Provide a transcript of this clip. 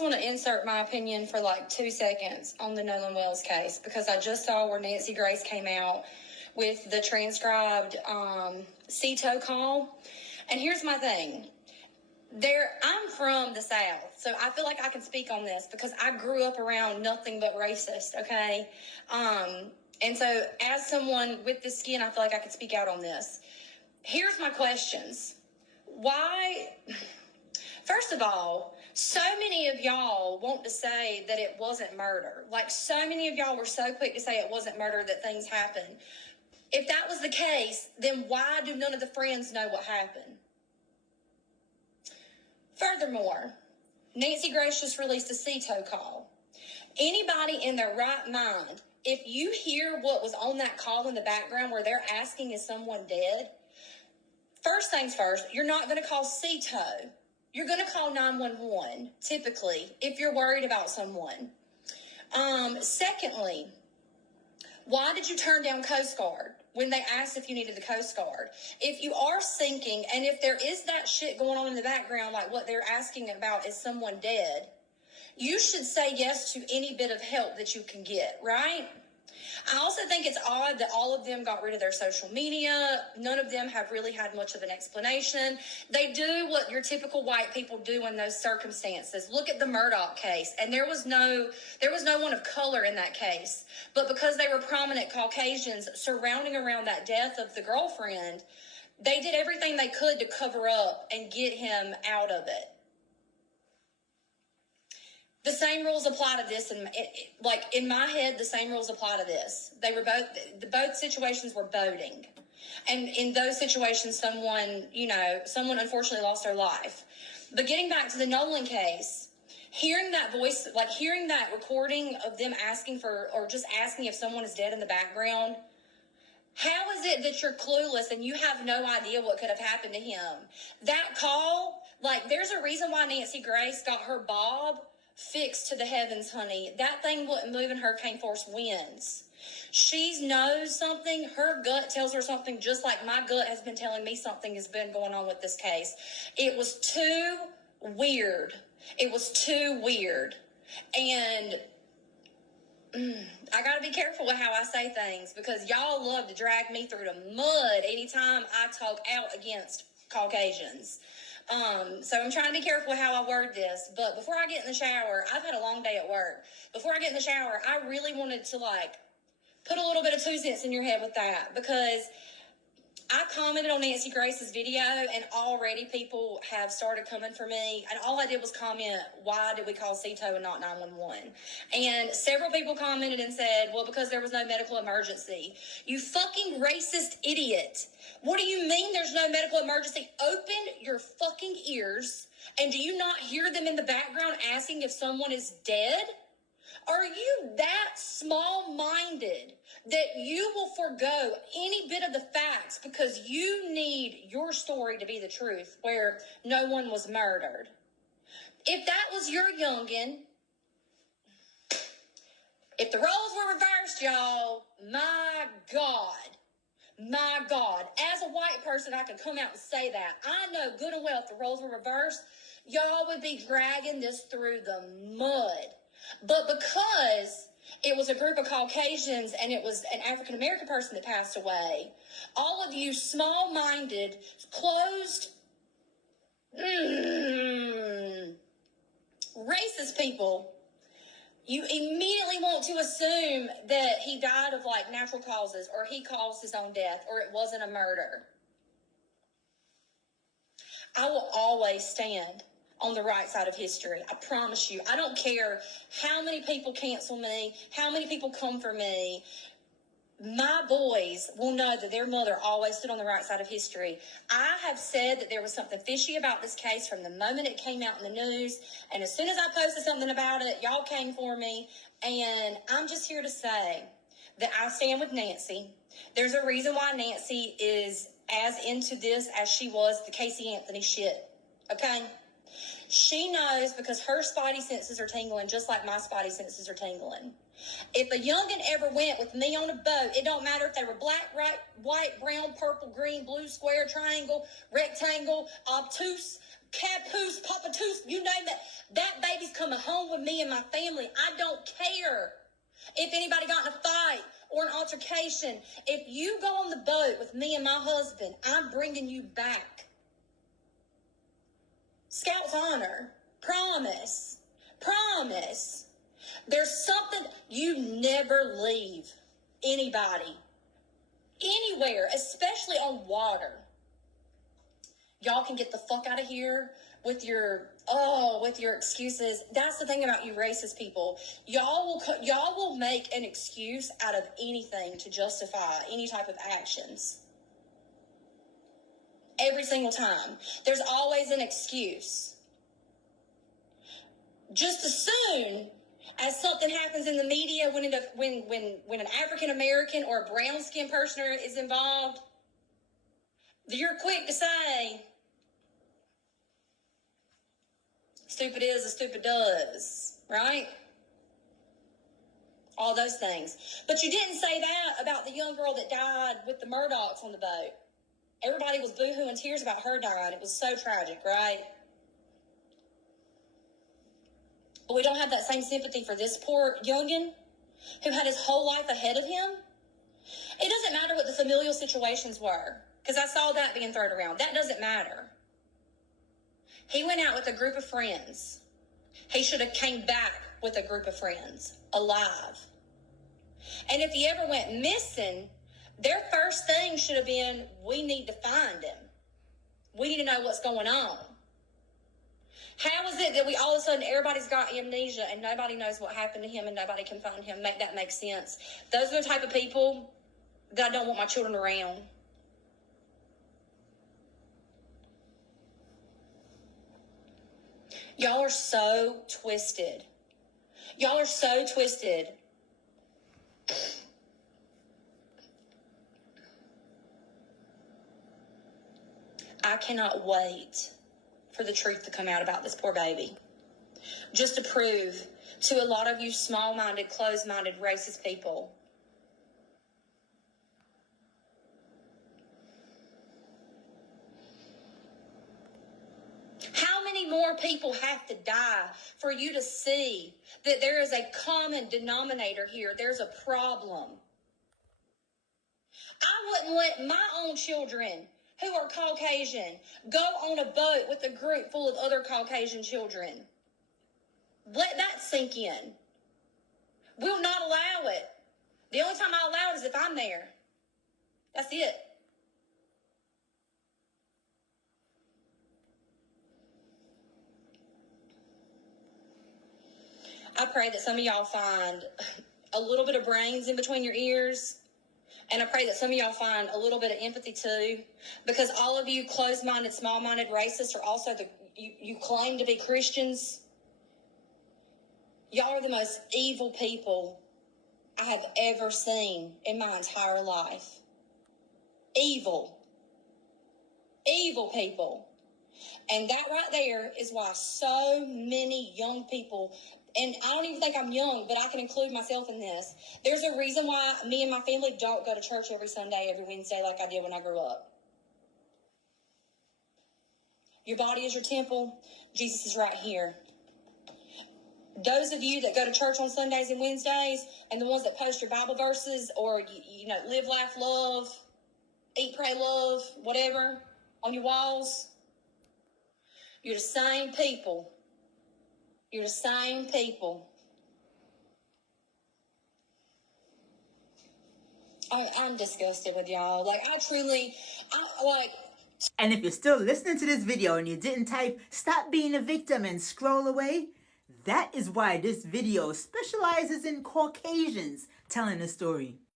want to insert my opinion for like 2 seconds on the Nolan Wells case because I just saw where Nancy Grace came out with the transcribed CETO call. And here's my thing. I'm from the South, so I feel like I can speak on this because I grew up around nothing but racist, okay? And so as someone with this skin, I feel like I could speak out on this. Here's my questions. Why... First of all, so many of y'all want to say that it wasn't murder. Like, so many of y'all were so quick to say it wasn't murder, that things happened. If that was the case, then why do none of the friends know what happened? Furthermore, Nancy Grace just released a CETO call. Anybody in their right mind, if you hear what was on that call in the background where they're asking, is someone dead? First things first, you're not going to call CETO. You're going to call 911, typically, if you're worried about someone. Secondly, why did you turn down Coast Guard when they asked if you needed the Coast Guard? If you are sinking, and if there is that shit going on in the background, like what they're asking about, is someone dead, you should say yes to any bit of help that you can get, right? I also think it's odd that all of them got rid of their social media. None of them have really had much of an explanation. They do what your typical white people do in those circumstances. Look at the Murdoch case, and there was no one of color in that case. But because they were prominent Caucasians surrounding around that death of the girlfriend, they did everything they could to cover up and get him out of it. The same rules apply to this, and like in my head, the same rules apply to this. They were both situations were boating, and in those situations, someone unfortunately lost their life. But getting back to the Nolan case, hearing that voice, like hearing that recording of them asking for, or just asking if someone is dead in the background. How is it that you're clueless and you have no idea what could have happened to him? That call, like, there's a reason why Nancy Grace got her bob fixed to the heavens, honey. That thing wouldn't move in hurricane force winds. She knows something. Her gut tells her something, just like my gut has been telling me something has been going on with this case. It was too weird. It was too weird. And I got to be careful with how I say things because y'all love to drag me through the mud anytime I talk out against Caucasians. So I'm trying to be careful how I word this, but before I get in the shower, I've had a long day at work. Before I get in the shower, I really wanted to put a little bit of 2 cents in your head with that, because I commented on Nancy Grace's video and already people have started coming for me, and all I did was comment, why did we call CETO and not 911? And several people commented and said, well, because there was no medical emergency. You fucking racist idiot. What do you mean there's no medical emergency? Open your fucking ears, and do you not hear them in the background asking if someone is dead? Are you that small-minded that you will forego any bit of the facts because you need your story to be the truth, where no one was murdered? If that was your youngin', if the roles were reversed, y'all, my God, as a white person, I could come out and say that. I know good and well if the roles were reversed, y'all would be dragging this through the mud. But because it was a group of Caucasians and it was an African-American person that passed away, all of you small-minded, closed, racist people, you immediately want to assume that he died of natural causes, or he caused his own death, or it wasn't a murder. I will always stand on the right side of history. I promise you. I don't care how many people cancel me, how many people come for me. My boys will know that their mother always stood on the right side of history. I have said that there was something fishy about this case from the moment it came out in the news. And as soon as I posted something about it, y'all came for me. And I'm just here to say that I stand with Nancy. There's a reason why Nancy is as into this as she was the Casey Anthony shit. Okay? She knows because her spidey senses are tingling just like my spidey senses are tingling. If a youngin' ever went with me on a boat, it don't matter if they were black, white, brown, purple, green, blue, square, triangle, rectangle, obtuse, Caboose, Papatoose, you name it. That baby's coming home with me and my family. I don't care if anybody got in a fight or an altercation. If you go on the boat with me and my husband, I'm bringing you back. Scout's honor. Promise. Promise. There's something, you never leave anybody, anywhere, especially on water. Y'all can get the fuck out of here with your excuses. That's the thing about you racist people. Y'all will make an excuse out of anything to justify any type of actions. Every single time. There's always an excuse. Just as soon as something happens in the media when an African American or a brown skinned person is involved, you're quick to say, stupid is as stupid does, right? All those things. But you didn't say that about the young girl that died with the Murdochs on the boat. Everybody was boo-hooing tears about her dying. It was so tragic, right? But we don't have that same sympathy for this poor youngin' who had his whole life ahead of him. It doesn't matter what the familial situations were, because I saw that being thrown around. That doesn't matter. He went out with a group of friends. He should have came back with a group of friends, alive. And if he ever went missing, their first thing should have been, we need to find him. We need to know what's going on. How is it that we all of a sudden, everybody's got amnesia and nobody knows what happened to him and nobody can find him? Make that make sense. Those are the type of people that I don't want my children around. Y'all are so twisted. Y'all are so twisted. I cannot wait for the truth to come out about this poor baby. Just to prove to a lot of you small-minded, closed-minded, racist people, how many more people have to die for you to see that there is a common denominator here? There's a problem. I wouldn't let my own children who are Caucasian go on a boat with a group full of other Caucasian children. Let that sink in. We'll not allow it. The only time I allow it is if I'm there. That's it. I pray that some of y'all find a little bit of brains in between your ears. And I pray that some of y'all find a little bit of empathy too. Because all of you closed-minded, small-minded racists are also you claim to be Christians. Y'all are the most evil people I have ever seen in my entire life. Evil. Evil people. And that right there is why so many young people, and I don't even think I'm young, but I can include myself in this. There's a reason why me and my family don't go to church every Sunday, every Wednesday like I did when I grew up. Your body is your temple. Jesus is right here. Those of you that go to church on Sundays and Wednesdays, and the ones that post your Bible verses or, live, laugh, love, eat, pray, love, whatever, on your walls, you're the same people. You're the same people. I'm disgusted with y'all. And if you're still listening to this video and you didn't type, stop being a victim and scroll away, that is why this video specializes in Caucasians telling a story.